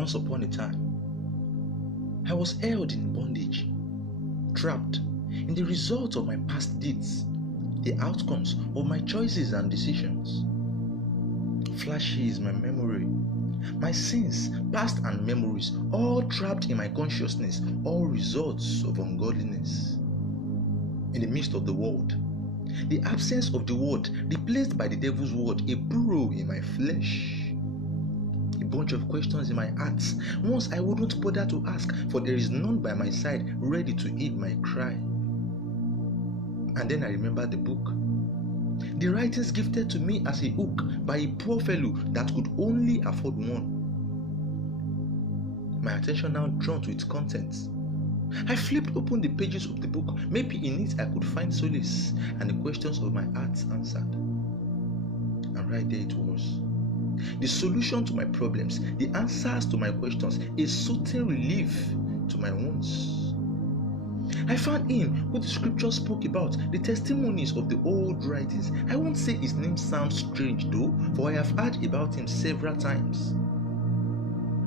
Once upon a time, I was held in bondage, trapped in the result of my past deeds, the outcomes of my choices and decisions. Flashy is my memory, my sins, past and memories, all trapped in my consciousness, all results of ungodliness. In the midst of the world, the absence of the word replaced by the devil's word, a burrow in my flesh. A bunch of questions in my heart, ones I wouldn't bother to ask, for there is none by my side ready to heed my cry. And then I remembered the book, the writings gifted to me as a hook by a poor fellow that could only afford one. My attention now drawn to its contents. I flipped open the pages of the book. Maybe in it I could find solace and the questions of my heart answered. And right there it was. The solution to my problems, the answers to my questions, a soothing relief to my wounds. I found him who the scripture spoke about, the testimonies of the old writings. I won't say his name sounds strange though, for I have heard about him several times.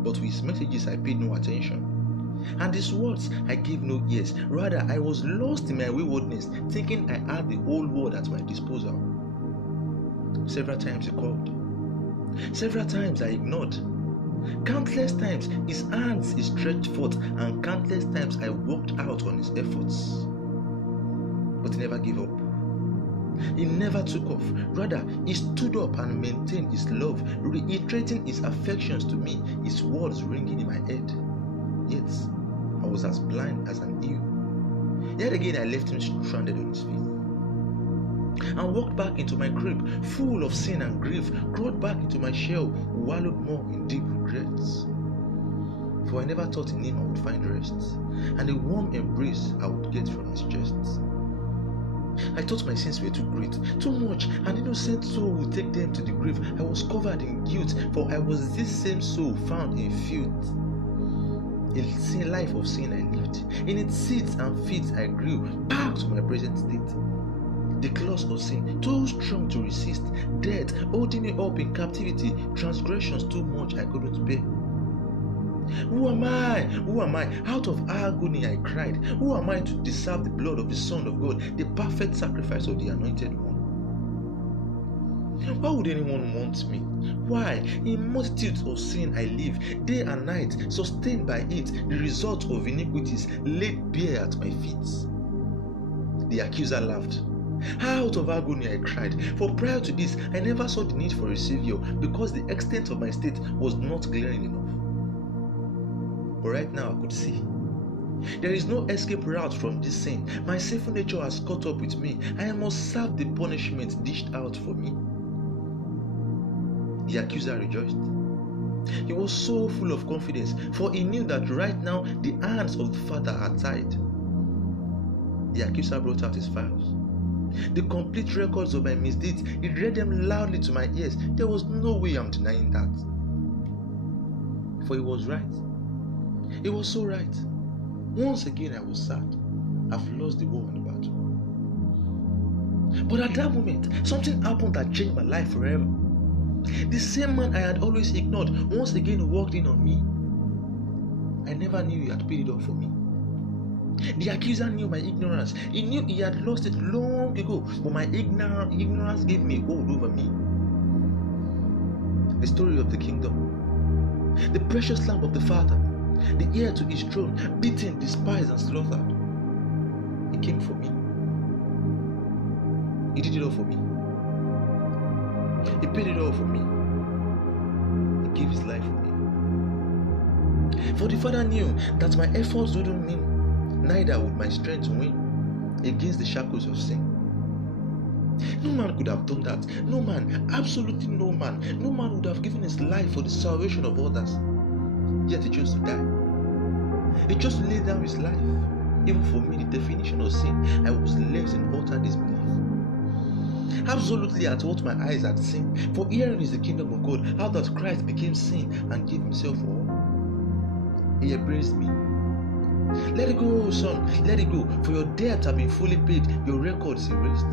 But to his messages I paid no attention, and his words I gave no ears. Rather, I was lost in my waywardness, thinking I had the whole world at my disposal. Several times he called. Several times I ignored. Countless times his hands he stretched forth, and countless times I walked out on his efforts. But he never gave up. He never took off. Rather, he stood up and maintained his love, reiterating his affections to me, his words ringing in my head. Yet, I was as blind as an eel. Yet again, I left him stranded on his feet and walked back into my crib, full of sin and grief, crawled back into my shell, wallowed more in deep regrets. For I never thought in him I would find rest, and a warm embrace I would get from his chest. I thought my sins were too great, too much, an innocent soul would take them to the grave. I was covered in guilt, for I was this same soul found in filth. A life of sin I lived, in its seeds and feet I grew, back to my present state. The claws of sin, too strong to resist, death holding me up in captivity, transgressions too much I couldn't bear. Who am I? Who am I? Out of agony I cried. Who am I to deserve the blood of the Son of God, the perfect sacrifice of the Anointed One? Why would anyone want me? Why? In multitudes of sin I live, day and night, sustained by it, the result of iniquities laid bare at my feet. The accuser laughed. Out of agony I cried, for prior to this I never saw the need for a savior, because the extent of my state was not glaring enough. But right now I could see. There is no escape route from this sin. My sinful nature has caught up with me. I must serve the punishment dished out for me. The accuser rejoiced. He was so full of confidence, for he knew that right now the hands of the Father are tied. The accuser brought out his files. The complete records of my misdeeds, he read them loudly to my ears. There was no way I'm denying that. For he was right. He was so right. Once again I was sad. I've lost the war in the battle. But at that moment, something happened that changed my life forever. The same man I had always ignored once again walked in on me. I never knew he had paid it off for me. The accuser knew my ignorance. He knew he had lost it long ago, but my ignorance gave me a hold over me. The story of the kingdom. The precious lamb of the Father, the heir to his throne, beaten, despised, and slaughtered. He came for me. He did it all for me. He paid it all for me. He gave his life for me. For the Father knew that my efforts wouldn't mean, neither would my strength win against the shackles of sin. No man could have done that. No man, absolutely no man. No man would have given his life for the salvation of others. Yet he chose to die. He chose to lay down his life. Even for me, the definition of sin, I was left in utter disbelief. Absolutely at what my eyes had seen. For herein is the kingdom of God, how that Christ became sin and gave himself for all. He embraced me. Let it go, son, let it go, for your debt have been fully paid, your record is erased.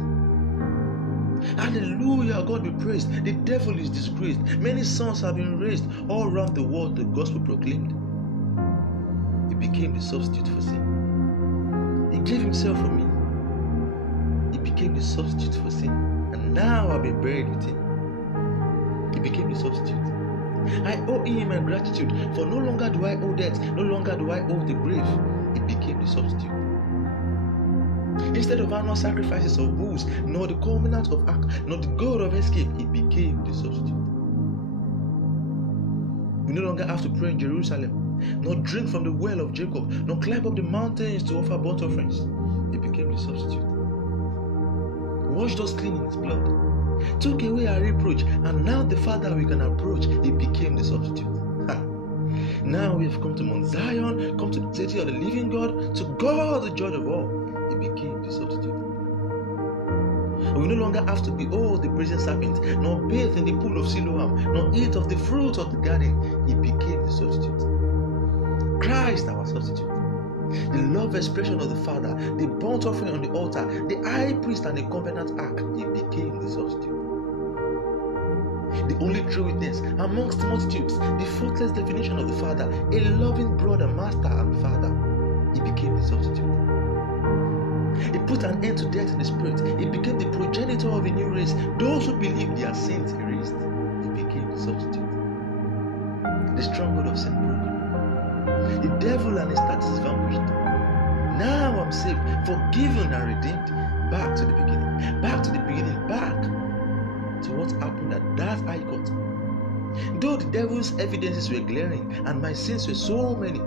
Hallelujah, God be praised. The devil is disgraced. Many sons have been raised all around the world. The gospel proclaimed. He became the substitute for sin. He gave himself for me. He became the substitute for sin. And now I've been buried with him. He became the substitute. I owe him my gratitude, for no longer do I owe debt, no longer do I owe the grave. He became the substitute. Instead of annual sacrifices of bulls, nor the covenant of ark, nor the God of escape, he became the substitute. We no longer have to pray in Jerusalem, nor drink from the well of Jacob, nor climb up the mountains to offer burnt offerings. He became the substitute. Washed us clean in his blood, took away our reproach, and now the Father we can approach. He became the substitute. Now we have come to Mount Zion, come to the city of the living God, to God the judge of all. He became the substitute. We no longer have to behold the brazen serpent, nor bathe in the pool of Siloam, nor eat of the fruit of the garden. He became the substitute. Christ our substitute. The love expression of the Father, the burnt offering on the altar, the high priest and the covenant ark. He became the substitute. The only true witness amongst multitudes, the faultless definition of the Father, a loving brother, master and father. He became the substitute. He put an end to death in the spirit. He became the progenitor of a new race. Those who believe their sins erased. He became the substitute. The stronghold of sin broken. The devil and his tactics vanquished. Now I'm saved, forgiven and redeemed. Back to the beginning. Back to the beginning. Back to what happened at that high court. Though the devil's evidences were glaring and my sins were so many,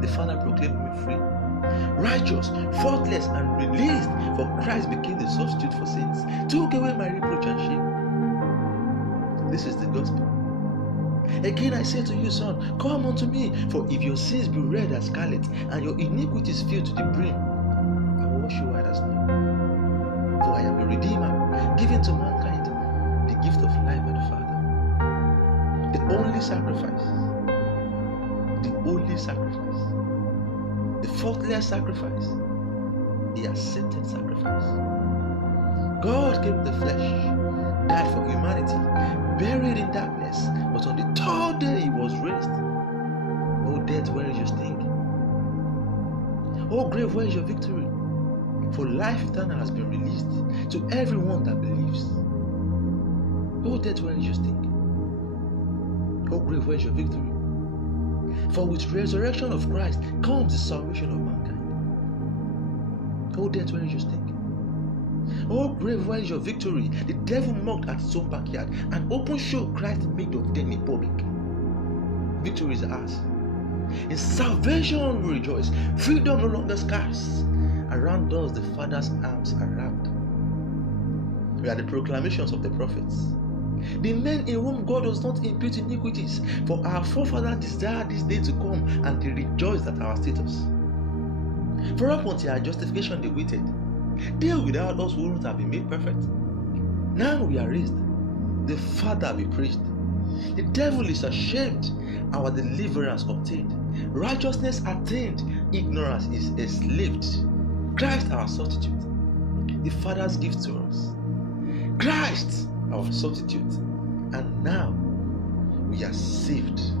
the Father proclaimed me free, righteous, faultless, and released. For Christ became the substitute for sins, took away my reproach and shame. This is the gospel. Again I say to you, son, come unto me, for if your sins be red as scarlet, and your iniquities fill to the brim, I will wash you white as snow. For I am the Redeemer, given to mankind the gift of life by the Father. The only sacrifice, the faultless sacrifice, the accepted sacrifice. God came in the flesh, died for humanity, buried in darkness, but on the third day he was raised. Oh death, where is your sting? Oh grave, where is your victory? For life eternal has been released to everyone that believes. Oh death, where is your sting? Oh grave, where is your victory? For with resurrection of Christ comes the salvation of mankind. Oh death, where is your sting? Oh grave, where is your victory? The devil mocked at his own backyard, and open show Christ made of them in public. Victory is ours. In salvation we rejoice. Freedom no longer scarce. Around us the Father's arms are wrapped. We are the proclamations of the prophets, the men in whom God does not impute iniquities. For our forefathers desired this day to come, and they rejoiced at our status. For up until our justification they waited. They without us wouldn't have been made perfect. Now we are raised. The Father be praised. The devil is ashamed. Our deliverance obtained. Righteousness attained. Ignorance is enslaved. Christ our substitute. The Father's gift to us. Christ our substitute. And now we are saved.